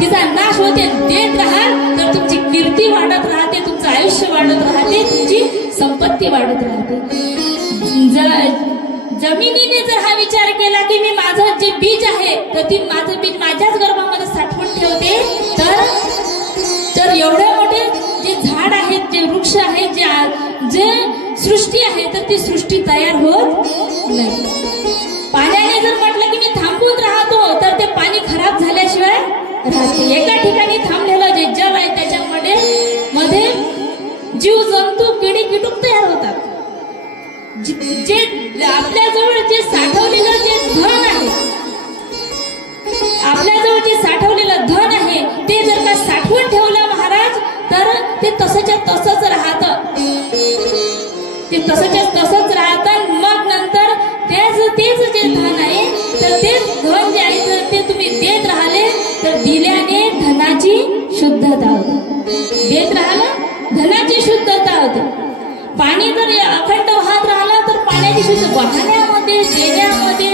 तिचा नाश होते. देत राहाल तर तुमची कीर्ती वाढत राहते, तुमचं आयुष्य वाढत राहते, तुमची संपत्ती वाढत राहते. जमिनीने जर हा विचार केला की मी माझं जे बीज आहे तर ती माझं बीज माझ्याच गर्भामध्ये साठवून ठेवते, तर एवढे मोठे जे झाड आहेत, जे वृक्ष आहेत, जे सृष्टी आहे, तर ती सृष्टी तयार होत नाही. पाण्याने जर म्हटलं की मी थांबून राहतो तर ते पाणी खराब झाल्याशिवाय राहते. एका ठिकाणी थांबलेलं जे जल आहे त्याच्यामध्ये जीव जंतू किडी कीटक तयार होतात. जे आपल्याजवळ जे साठवलेलं जे धन आहे, आपल्याजवळ जे साठवलेलं धन आहे ते जर का साठवून ठेवलं महाराज तर ते तसंच्या तसंच राहतं. ते तसंच्या तसंच राहतं. मग नंतर तेच जे धन आहे तर तेच धन जे आहे तर ते तुम्ही देत राहिले तर दिल्याने धनाची शुद्धता होते. देत राहिलं धनाची शुद्धता होते. पाणी जर अखंड वाहत राहिला तर पाण्याची शुद्ध वाहण्यामध्ये देण्यामध्ये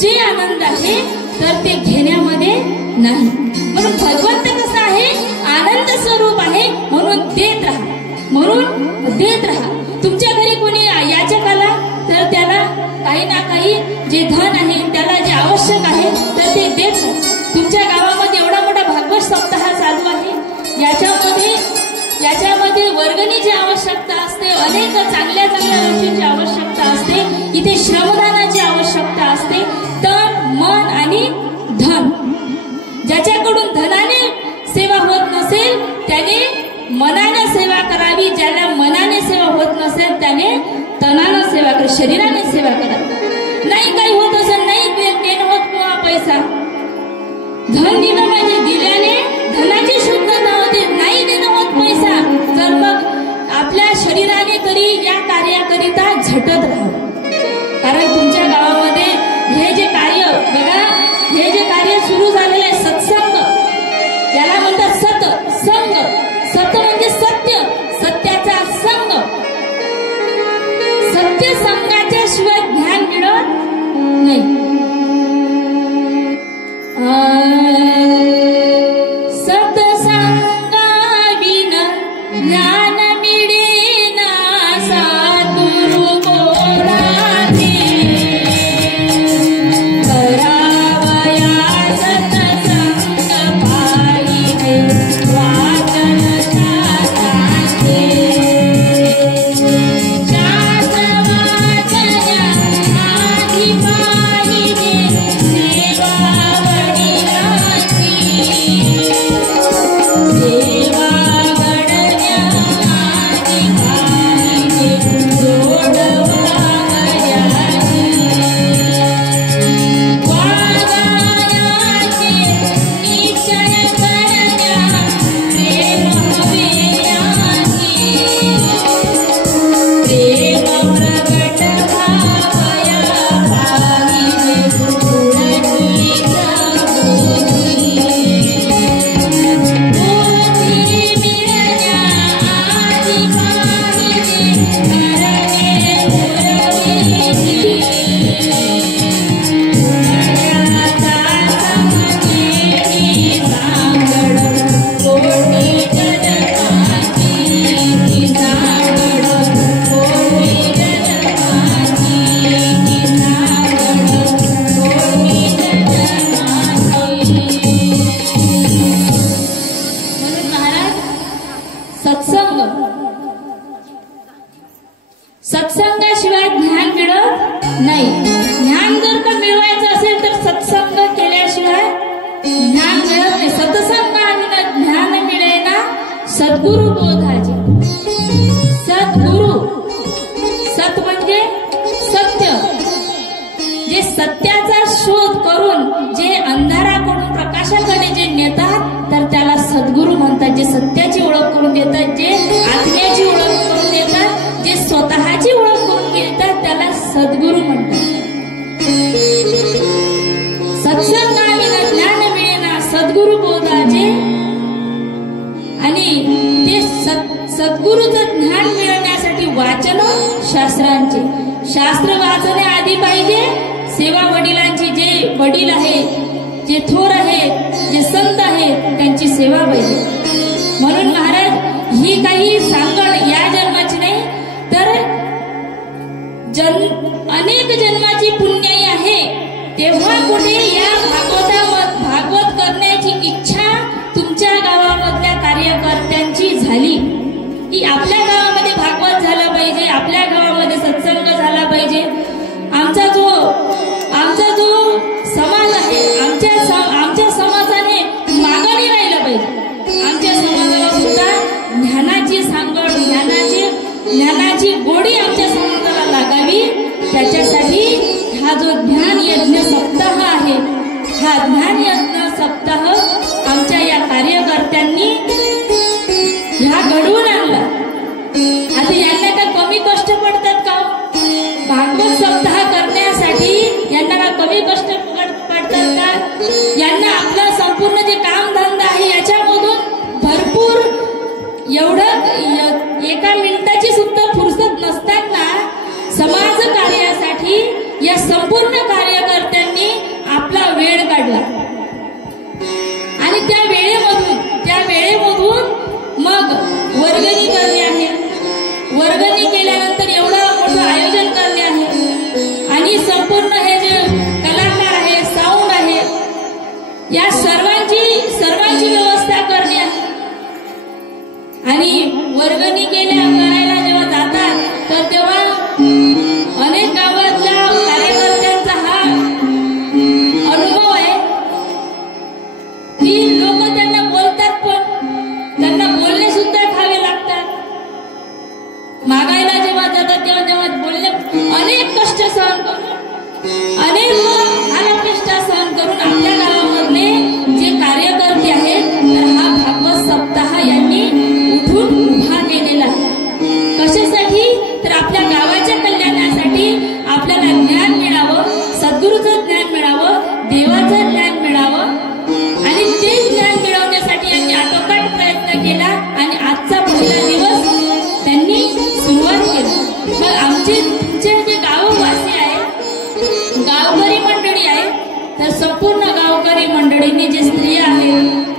जे आनंद आहे तर ते घेण्यामध्ये नाही. म्हणून भगवंत कसं आहे, आनंद स्वरूप आहे. म्हणून देत राहा, म्हणून देत राहा. तुमच्या घरी कोणी याचक आला तर त्याला काही ना काही जे धन आहे त्याला जे आवश्यक आहे तर ते देत राहा. तुमच्या गावामध्ये एवढा मोठा भागवत सप्ताह चालू आहे, याच्यामध्ये वर्गणीची आवश्यकता असते, अनेक चांगल्या गोष्टींची आवश्यकता असते. इथे श्रमदानाची आवश्यकता असते. तन, मन आणि धन. ज्याच्याकडून धनाने सेवा होत नसेल त्याने मनाने सेवा करावी. ज्याला मनाने सेवा होत नसेल त्याने तनानं सेवा करा, शरीराने सेवा करा. नाही काही होत असेल, नाही देणं होत किंवा पैसा, धन दिलं पाहिजे. दिल्याने धनाची शुद्धता होते. नाही देणं होत पैसा तर मग आपल्या शरीराने तरी या कार्याकरिता झटत राहावं. कारण तुमच्या गावामध्ये हे जे कार्य बघा, हे जे कार्य सुरू झालेलं आहे सत्संग, याला म्हणतात सत्संग. सत म्हणजे सत्य, सत्याचा संग. सत्य संगाच्या शिवाय ज्ञान मिळत नाही. सत्संगाशिवाय ज्ञान मिळत नाही. ज्ञान जर का मिळवायचं असेल तर सत्संग केल्याशिवाय ज्ञान मिळत नाही. सत्संगाविना ज्ञान मिळेना सद्गुरु बोधाचे. सद्गुरु, सत म्हणजे सत्य. जे सत्याचा शोध करून जे अंधाराकडून प्रकाशाकडे जे नेतात तर त्याला सद्गुरु म्हणतात. जे सत्याची ओळख करून देतात, जे आत्म्याची ओळख करून देतात, जे स्वतःची ओळख करून देतात त्याला सद्गुरु म्हणतात. सत्संगाविना ज्ञान मिळेना सद्गुरु बोधाचे. आणि ते सद्गुरूचं ज्ञान मिळवण्यासाठी वाचन शास्त्रांचे. शास्त्र वाचणे आधी पाहिजे. सेवा वडिलांची, जे वडील आहेत, जे थोर आहेत, जे संत आहेत अनेक जन्माची पुण्याई आहे, तेव्हा कुठे या भागवत करण्याची इच्छा तुमच्या गावामधल्या कार्यकर्त्यांची झाली की आपल्या गावामध्ये भागवत झालं पाहिजे, आपल्या गावामध्ये सत्संग झाला पाहिजे. आमचा जो समाज आहे, आमच्या समाजाने मागं नाही राहिलं पाहिजे. आमच्या समाजाला सुद्धा ज्ञानाची सांगड, ज्ञानाची गोडी आमच्या समाजाला लागावी. त्याच्यासाठी हा जो ज्ञान यज्ञ सप्ताह आहे, हा ज्ञान यज्ञ सप्ताह आमच्या या कार्यकर्त्यांनी ह्या घडवून आणला. आता यांना का कमी कष्ट पडतात का? भागवत सप्ताह करण्यासाठी यांना का कमी कष्ट पडतात का? यांना आपलं संपूर्ण जे कामधंदा आहे याच्यामधून भरपूर एवढं एका मिनिटाची सुद्धा फुरसत नसताना समाज कार्यासाठी या संपूर्ण कार्यकर्त्यांनी आपला वेळ काढला. आणि त्या वेळेमधून मग वर्गणी करणे आहे. वर्गणी केल्यानंतर एवढं मोठं आयोजन करणे आहे. आणि संपूर्ण हे जे कलाकार आहे, साऊंड आहे, या सर्वांची व्यवस्था करणे आहे. आणि वर्गणी करायला जेव्हा जातात तर तेव्हा अनेक गावातल्या कार्यकर्त्यांचा हा अनुभव आहे की लोक त्यांना बोलतात, पण त्यांना बोलणे सुद्धा खावे लागतात. मागायला जेव्हा जातात तेव्हा बोलणे अनेक कष्ट सहन करून, अनेक हालअपेष्ट सहन करून आपल्या गावामधले जे कार्यकर्ते आहेत तर हा भागवत सप्ताह यांनी उठून उभा केलेला आहे. कशासाठी? तर आपल्या गावाच्या कल्याणासाठी, आपल्याला ज्ञान मिळावं, सद्गुरूचं ज्ञान मिळावं, देवाचं ज्ञान मिळावं. आणि ते ज्ञान मिळवण्यासाठी यांनी आटोकाट प्रयत्न केला आणि आजचा पहिला दिवस त्यांनी सुरुवात केली. मग आमचे जे गाववासी आहेत, गावकरी मंडळी आहे, तर संपूर्ण गावकरी मंडळींनी जे स्त्रिया आहेत,